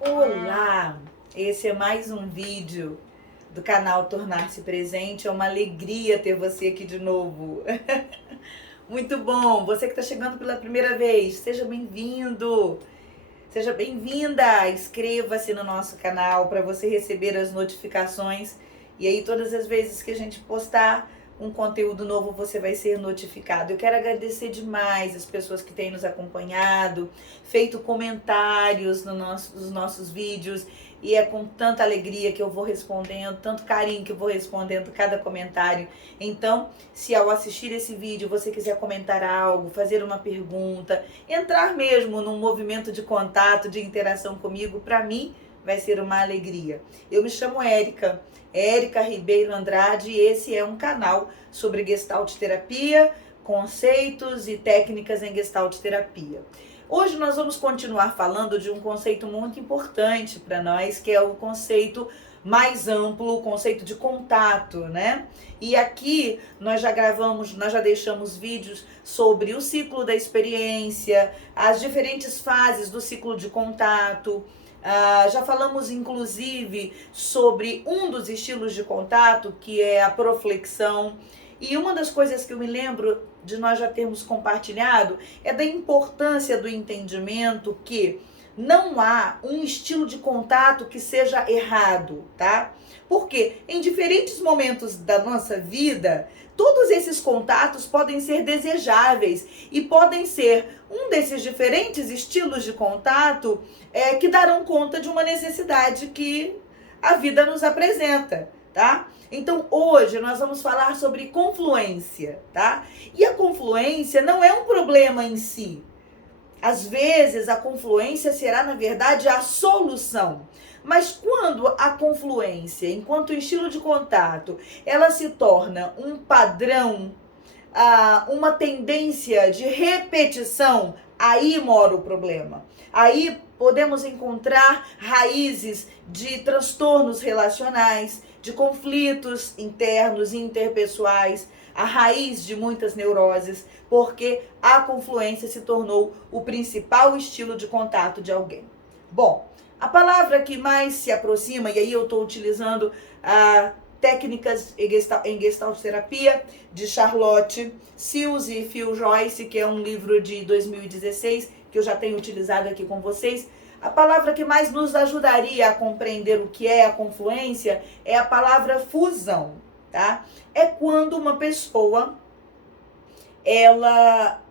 Olá! Esse é mais um vídeo do canal Tornar-se Presente. É uma alegria ter você aqui de novo. Muito bom! Você que está chegando pela primeira vez, seja bem-vindo! Seja bem-vinda! Inscreva-se no nosso canal para você receber as notificações. E aí, todas as vezes que a gente postar um conteúdo novo, você vai ser notificado. Eu quero agradecer demais as pessoas que têm nos acompanhado, feito comentários nos nossos vídeos. E é com tanta alegria que eu vou respondendo, tanto carinho que eu vou respondendo cada comentário. Então, se ao assistir esse vídeo você quiser comentar algo, fazer uma pergunta, entrar mesmo num movimento de contato, de interação comigo, para mim vai ser uma alegria. Eu me chamo Érica Ribeiro Andrade, e esse é um canal sobre Gestalt terapia, conceitos e técnicas em Gestalt terapia. Hoje nós vamos continuar falando de um conceito muito importante para nós, que é o conceito mais amplo, o conceito de contato, né? E aqui nós já deixamos vídeos sobre o ciclo da experiência, as diferentes fases do ciclo de contato. Já falamos inclusive sobre um dos estilos de contato, que é a proflexão. E uma das coisas que eu me lembro de nós já termos compartilhado é da importância do entendimento que não há um estilo de contato que seja errado, tá? Porque em diferentes momentos da nossa vida, todos esses contatos podem ser desejáveis e podem ser um desses diferentes estilos de contato que darão conta de uma necessidade que a vida nos apresenta, tá? Então hoje nós vamos falar sobre confluência, tá? E a confluência não é um problema em si. Às vezes a confluência será, na verdade, a solução. Mas quando a confluência, enquanto estilo de contato, ela se torna um padrão, uma tendência de repetição, aí mora o problema. Aí podemos encontrar raízes de transtornos relacionais, de conflitos internos e interpessoais, a raiz de muitas neuroses, porque a confluência se tornou o principal estilo de contato de alguém. Bom, a palavra que mais se aproxima, e aí eu estou utilizando técnicas em Gestalt terapia de Charlotte Sills e Phil Joyce, que é um livro de 2016, que eu já tenho utilizado aqui com vocês. A palavra que mais nos ajudaria a compreender o que é a confluência é a palavra fusão, tá? É quando uma pessoa ela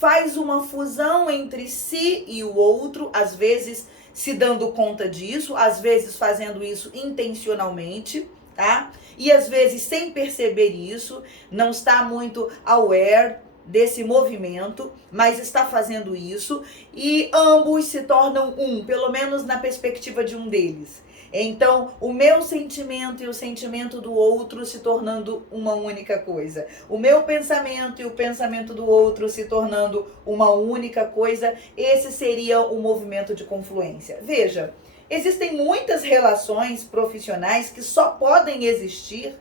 faz uma fusão entre si e o outro, às vezes se dando conta disso, às vezes fazendo isso intencionalmente, tá? E às vezes sem perceber isso, não está muito aware desse movimento, mas está fazendo isso, e ambos se tornam um, pelo menos na perspectiva de um deles. Então, o meu sentimento e o sentimento do outro se tornando uma única coisa. O meu pensamento e o pensamento do outro se tornando uma única coisa. Esse seria o movimento de confluência. Veja, existem muitas relações profissionais que só podem existir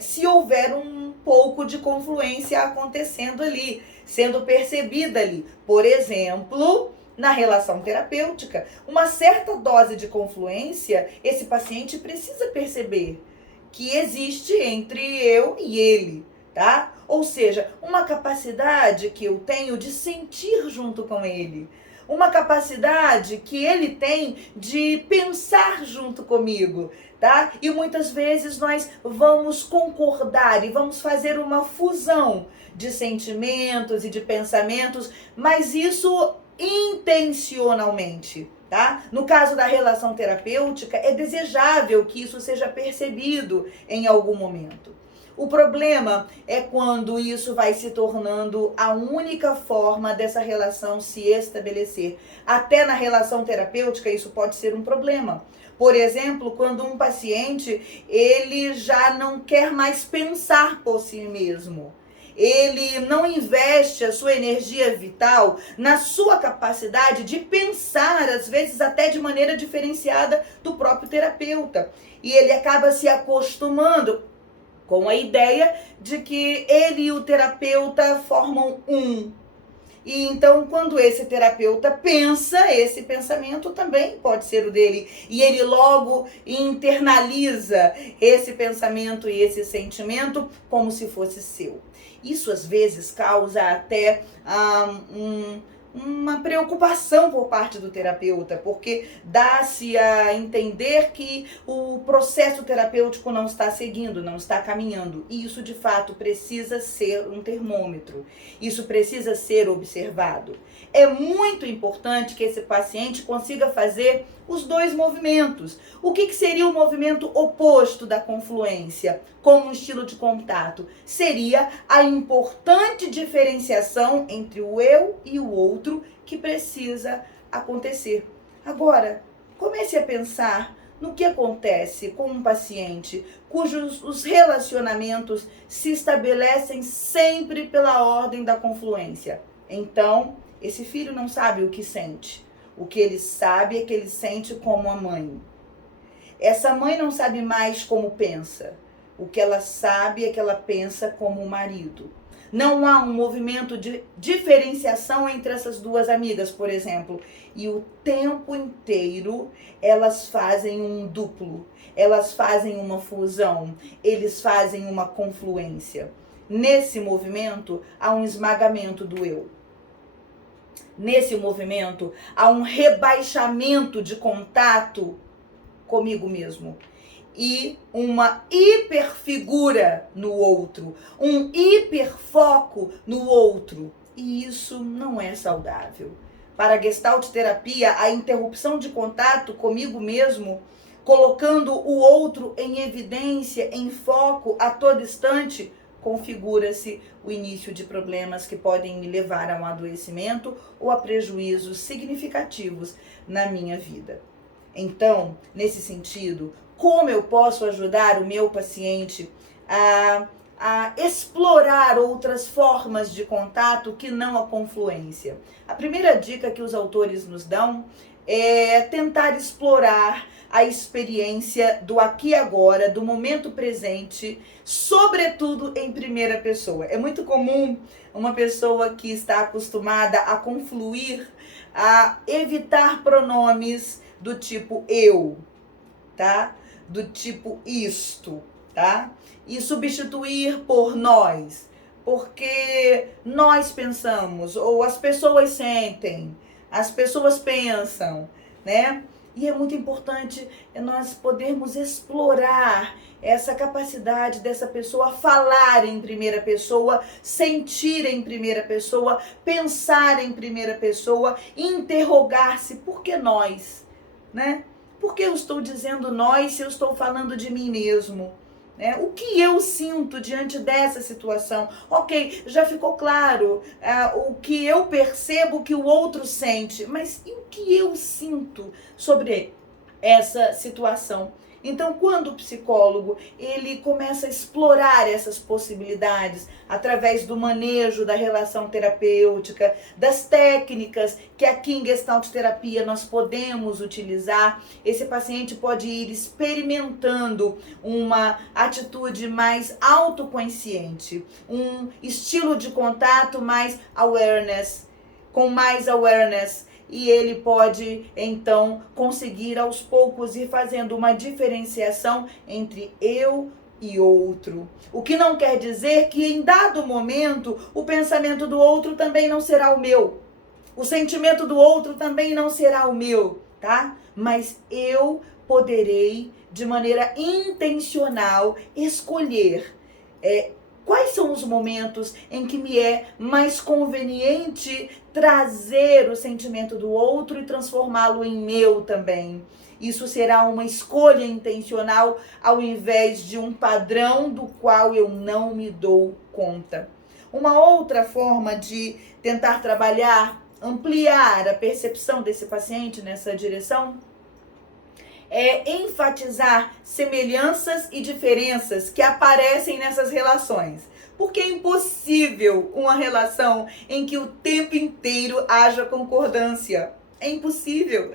se houver um pouco de confluência acontecendo ali, sendo percebida ali. Por exemplo, na relação terapêutica, uma certa dose de confluência, esse paciente precisa perceber que existe entre eu e ele, tá? Ou seja, uma capacidade que eu tenho de sentir junto com ele, uma capacidade que ele tem de pensar junto comigo, tá? E muitas vezes nós vamos concordar e vamos fazer uma fusão de sentimentos e de pensamentos, mas isso intencionalmente, tá? No caso da relação terapêutica, é desejável que isso seja percebido em algum momento. O problema é quando isso vai se tornando a única forma dessa relação se estabelecer. Até na relação terapêutica isso pode ser um problema. Por exemplo, quando um paciente, ele já não quer mais pensar por si mesmo. Ele não investe a sua energia vital na sua capacidade de pensar, às vezes até de maneira diferenciada do próprio terapeuta. E ele acaba se acostumando com a ideia de que ele e o terapeuta formam um. E então, quando esse terapeuta pensa, esse pensamento também pode ser o dele. E ele logo internaliza esse pensamento e esse sentimento como se fosse seu. Isso às vezes causa até uma preocupação por parte do terapeuta, porque dá-se a entender que o processo terapêutico não está seguindo, não está caminhando. E isso, de fato, precisa ser um termômetro. Isso precisa ser observado. É muito importante que esse paciente consiga fazer os dois movimentos. O que seria o movimento oposto da confluência, como um estilo de contato? Seria a importante diferenciação entre o eu e o outro que precisa acontecer. Agora, comece a pensar no que acontece com um paciente cujos os relacionamentos se estabelecem sempre pela ordem da confluência. Então, esse filho não sabe o que sente. O que ele sabe é que ele sente como a mãe. Essa mãe não sabe mais como pensa. O que ela sabe é que ela pensa como o marido. Não há um movimento de diferenciação entre essas duas amigas, por exemplo. E o tempo inteiro elas fazem um duplo. Elas fazem uma fusão. Eles fazem uma confluência. Nesse movimento há um esmagamento do eu. Nesse movimento, há um rebaixamento de contato comigo mesmo e uma hiperfigura no outro, um hiperfoco no outro. E isso não é saudável. Para a Gestalt terapia, a interrupção de contato comigo mesmo, colocando o outro em evidência, em foco a todo instante, configura-se o início de problemas que podem me levar a um adoecimento ou a prejuízos significativos na minha vida. Então, nesse sentido, como eu posso ajudar o meu paciente a explorar outras formas de contato que não a confluência? A primeira dica que os autores nos dão é tentar explorar a experiência do aqui e agora, do momento presente, sobretudo em primeira pessoa. É muito comum uma pessoa que está acostumada a confluir, a evitar pronomes do tipo eu, tá? Do tipo isto, tá? E substituir por nós, porque nós pensamos, ou as pessoas sentem, as pessoas pensam, né? E é muito importante nós podermos explorar essa capacidade dessa pessoa falar em primeira pessoa, sentir em primeira pessoa, pensar em primeira pessoa, interrogar-se, por que nós, né? Por que eu estou dizendo nós se eu estou falando de mim mesmo? O que eu sinto diante dessa situação? Ok, já ficou claro o que eu percebo que o outro sente, mas e o que eu sinto sobre essa situação? Então, quando o psicólogo ele começa a explorar essas possibilidades através do manejo da relação terapêutica, das técnicas que aqui em Gestalt terapia nós podemos utilizar, esse paciente pode ir experimentando uma atitude mais autoconsciente, um estilo de contato mais awareness, com mais awareness. E ele pode, então, conseguir aos poucos ir fazendo uma diferenciação entre eu e outro. O que não quer dizer que em dado momento o pensamento do outro também não será o meu. O sentimento do outro também não será o meu, tá? Mas eu poderei, de maneira intencional, escolher quais são os momentos em que me é mais conveniente trazer o sentimento do outro e transformá-lo em meu também. Isso será uma escolha intencional ao invés de um padrão do qual eu não me dou conta. Uma outra forma de tentar trabalhar, ampliar a percepção desse paciente nessa direção é enfatizar semelhanças e diferenças que aparecem nessas relações. Porque é impossível uma relação em que o tempo inteiro haja concordância. É impossível.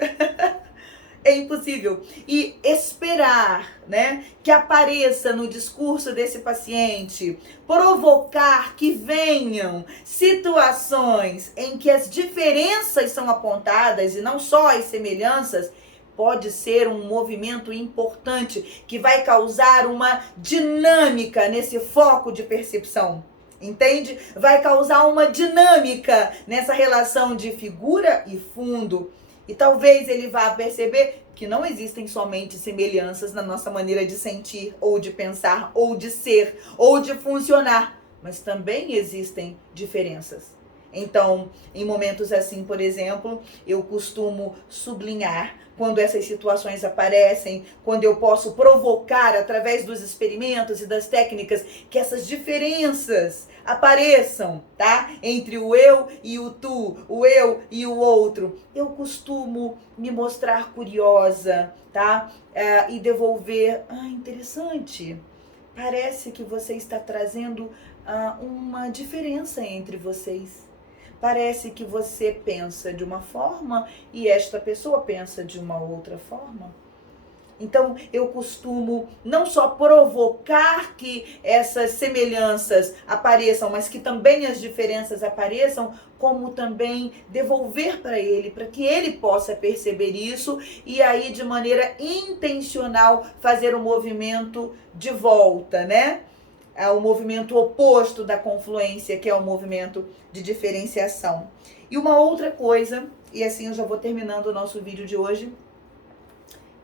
É impossível. E esperar, né, que apareça no discurso desse paciente, provocar que venham situações em que as diferenças são apontadas e não só as semelhanças, pode ser um movimento importante que vai causar uma dinâmica nesse foco de percepção. Entende? Vai causar uma dinâmica nessa relação de figura e fundo. E talvez ele vá perceber que não existem somente semelhanças na nossa maneira de sentir, ou de pensar, ou de ser, ou de funcionar, mas também existem diferenças. Então, em momentos assim, por exemplo, eu costumo sublinhar quando essas situações aparecem, quando eu posso provocar através dos experimentos e das técnicas que essas diferenças apareçam, tá? Entre o eu e o tu, o eu e o outro. Eu costumo me mostrar curiosa, tá? E devolver, interessante. Parece que você está trazendo uma diferença entre vocês. Parece que você pensa de uma forma e esta pessoa pensa de uma outra forma. Então, eu costumo não só provocar que essas semelhanças apareçam, mas que também as diferenças apareçam, como também devolver para ele, para que ele possa perceber isso e aí, de maneira intencional, fazer um movimento de volta, né? É o movimento oposto da confluência, que é o movimento de diferenciação. E uma outra coisa, e assim eu já vou terminando o nosso vídeo de hoje,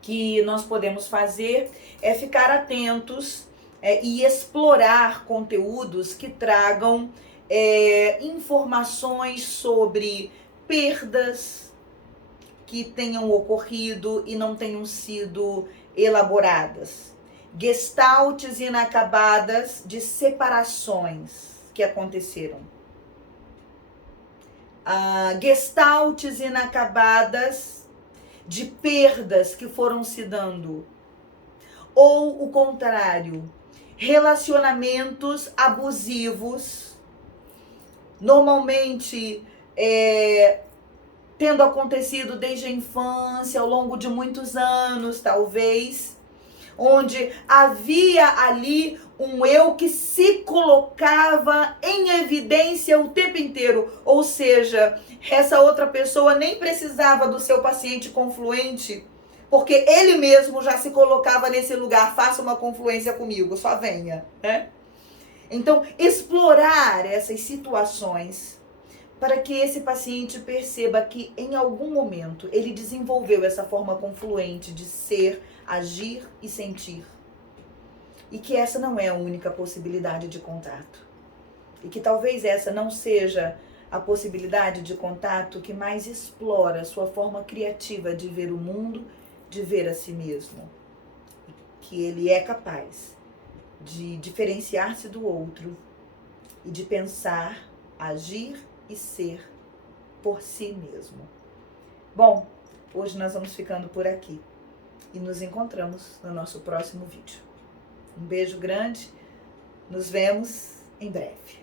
que nós podemos fazer é ficar atentos e explorar conteúdos que tragam informações sobre perdas que tenham ocorrido e não tenham sido elaboradas. Gestaltes inacabadas de separações que aconteceram. Gestaltes inacabadas de perdas que foram se dando. Ou o contrário, relacionamentos abusivos, normalmente tendo acontecido desde a infância, ao longo de muitos anos, talvez, onde havia ali um eu que se colocava em evidência o tempo inteiro. Ou seja, essa outra pessoa nem precisava do seu paciente confluente, porque ele mesmo já se colocava nesse lugar. Faça uma confluência comigo, só venha, né? Então, explorar essas situações para que esse paciente perceba que em algum momento ele desenvolveu essa forma confluente de ser, agir e sentir. E que essa não é a única possibilidade de contato. E que talvez essa não seja a possibilidade de contato que mais explora a sua forma criativa de ver o mundo, de ver a si mesmo. Que ele é capaz de diferenciar-se do outro e de pensar, agir e ser por si mesmo. Bom, hoje nós vamos ficando por aqui e nos encontramos no nosso próximo vídeo. Um beijo grande, nos vemos em breve.